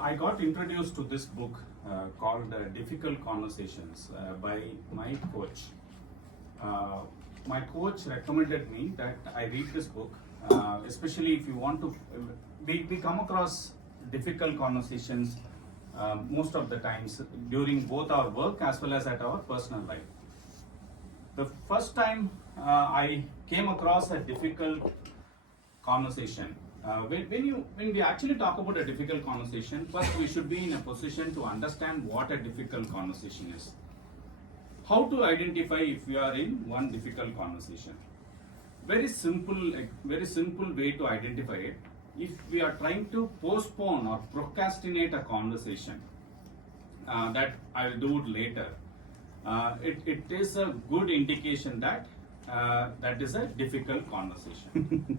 I got introduced to this book called Difficult Conversations by my coach. My coach recommended me that I read this book, especially if you want to. We come across difficult conversations most of the times during both our work as well as at our personal life. The first time I came across a difficult conversation, when we actually talk about a difficult conversation, first we should be in a position to understand what a difficult conversation is. How to identify if we are in one difficult conversation? Very simple way to identify it. If we are trying to postpone or procrastinate a conversation, that I'll do it later, it is a good indication that that is a difficult conversation.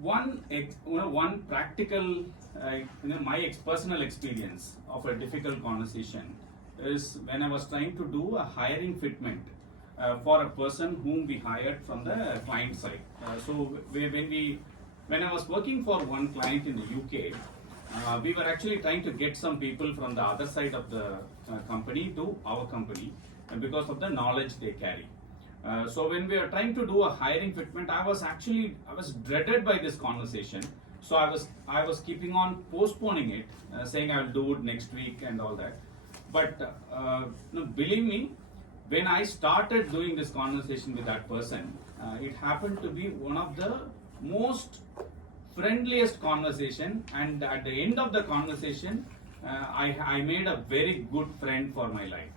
One practical, my personal experience of a difficult conversation is when I was trying to do a hiring fitment for a person whom we hired from the client side. When I was working for one client in the UK, we were actually trying to get some people from the other side of the company to our company, and because of the knowledge they carry. So when we were trying to do a hiring fitment, I was dreaded by this conversation. So I was keeping on postponing it, saying I will do it next week and all that. But believe me, when I started doing this conversation with that person, it happened to be one of the most friendliest conversation, and at the end of the conversation, I made a very good friend for my life.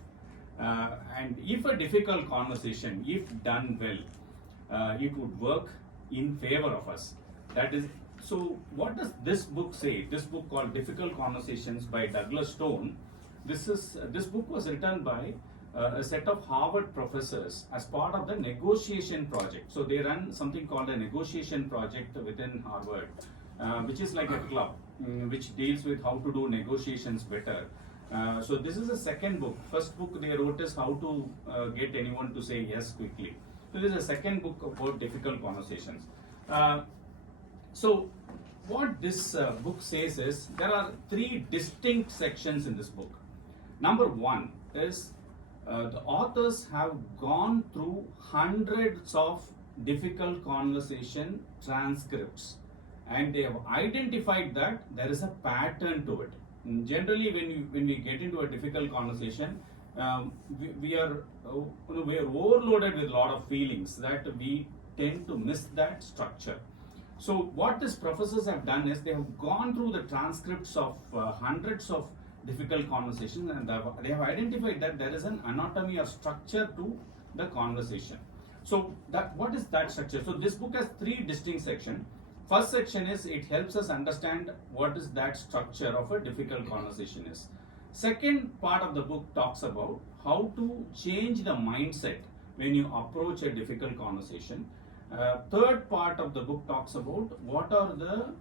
And if a difficult conversation, if done well, it would work in favor of us. That is, so what does this book say? This book called Difficult Conversations by Douglas Stone. This book was written by a set of Harvard professors as part of the negotiation project. So they run something called a negotiation project within Harvard, which is like a club which deals with how to do negotiations better. So this is the second book. First book they wrote is how to get anyone to say yes quickly. So this is a second book about difficult conversations. So what this book says is there are three distinct sections in this book. Number one is the authors have gone through hundreds of difficult conversation transcripts, and they have identified that there is a pattern to it. Generally, when we get into a difficult conversation, we are overloaded with a lot of feelings that we tend to miss that structure. So what these professors have done is they have gone through the transcripts of hundreds of difficult conversations, and they have identified that there is an anatomy or structure to the conversation. So what is that structure? So this book has three distinct sections. First section is it helps us understand what is that structure of a difficult conversation is. Second part of the book talks about how to change the mindset when you approach a difficult conversation. Third part of the book talks about what are the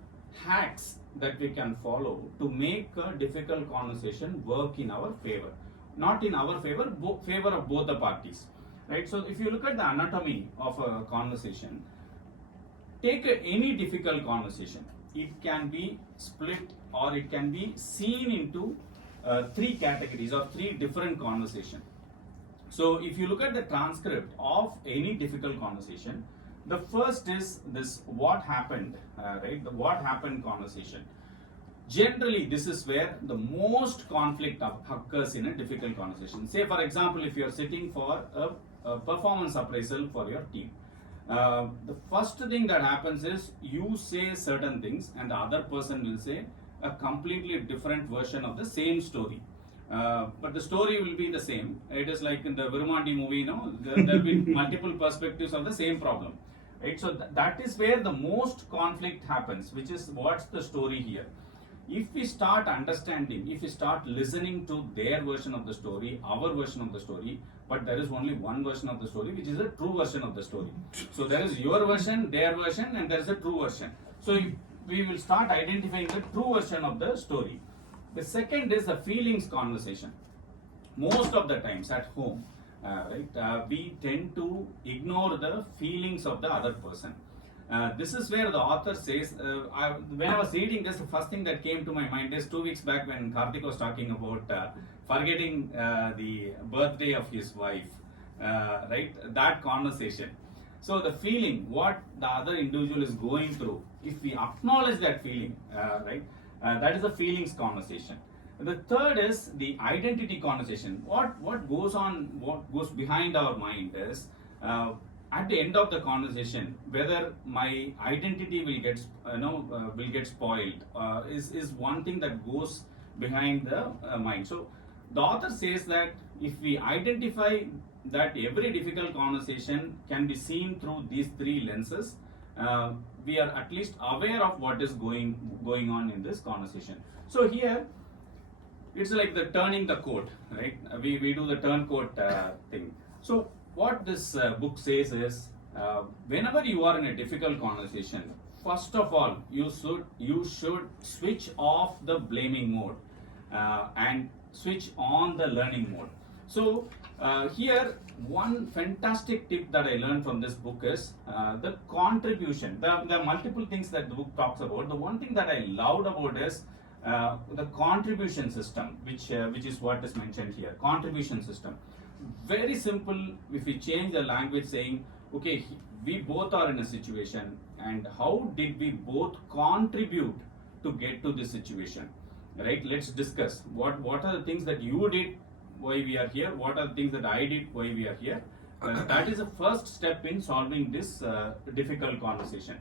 hacks that we can follow to make a difficult conversation work in our favor. Not in our favor, favor of both the parties. Right? So if you look at the anatomy of a conversation, take any difficult conversation. It can be split or it can be seen into three categories or three different conversations. So if you look at the transcript of any difficult conversation, the first is this what happened, right? The what happened conversation. Generally, this is where the most conflict occurs in a difficult conversation. Say, for example, if you are sitting for a performance appraisal for your team. The first thing that happens is you say certain things and the other person will say a completely different version of the same story. But the story will be the same. It is like in the Virumandi movie, there will be multiple perspectives of the same problem. Right? So that is where the most conflict happens, which is what's the story here. If we start understanding, if we start listening to their version of the story, our version of the story, but there is only one version of the story, which is a true version of the story. So there is your version, their version, and there is a true version. So we will start identifying the true version of the story. The second is a feelings conversation. Most of the times at home, we tend to ignore the feelings of the other person. This is where the author says, when I was reading this, the first thing that came to my mind is 2 weeks back when Karthik was talking about forgetting the birthday of his wife, right? That conversation. So the feeling, what the other individual is going through, if we acknowledge that feeling, right? That is a feelings conversation. The third is the identity conversation. What goes on, what goes behind our mind is, at the end of the conversation, whether my identity will get will get spoiled, is one thing that goes behind the mind. So the author says that if we identify that every difficult conversation can be seen through these three lenses, we are at least aware of what is going on in this conversation. So here it's like the turning the coat, right? We do the turn coat thing. So what this book says is, whenever you are in a difficult conversation, first of all, you should switch off the blaming mode and switch on the learning mode. So here, one fantastic tip that I learned from this book is the contribution. There are multiple things that the book talks about. The one thing that I loved about is the contribution system, which is what is mentioned here. Contribution system. Very simple. If we change the language, saying, okay, we both are in a situation, and how did we both contribute to get to this situation? Right? Let's discuss what are the things that you did, why we are here, what are the things that I did, why we are here. That is the first step in solving this difficult conversation.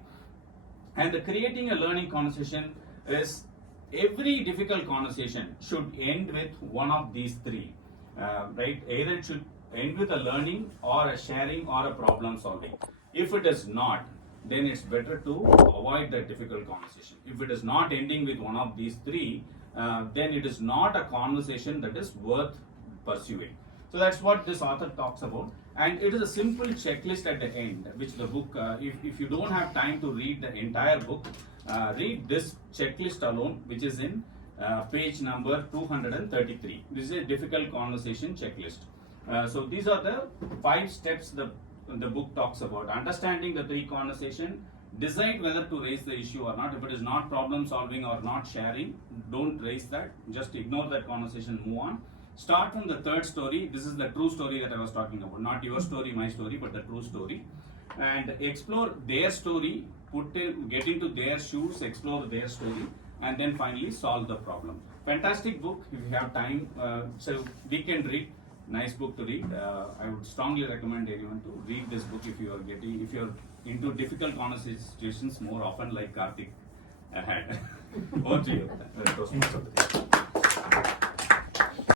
And the creating a learning conversation is, every difficult conversation should end with one of these three, right? Either it should end with a learning or a sharing or a problem solving. If it is not, then it's better to avoid that difficult conversation. If it is not ending with one of these three, then it is not a conversation that is worth pursuing. So that's what this author talks about, and it is a simple checklist at the end, which the book, if you don't have time to read the entire book, read this checklist alone, which is in page number 233. This is a difficult conversation checklist. So these are the 5 steps the book talks about. Understanding the 3 conversation, decide whether to raise the issue or not. If it is not problem solving or not sharing, don't raise that. Just ignore that conversation, move on. Start from the 3rd story. This is the true story that I was talking about. Not your story, my story, but the true story. And explore their story, get into their shoes, explore their story, and then finally solve the problem. Fantastic book if you have time. So weekend read, nice book to read. I would strongly recommend anyone to read this book if you're into difficult conversations more often, like Karthik had. Over to you.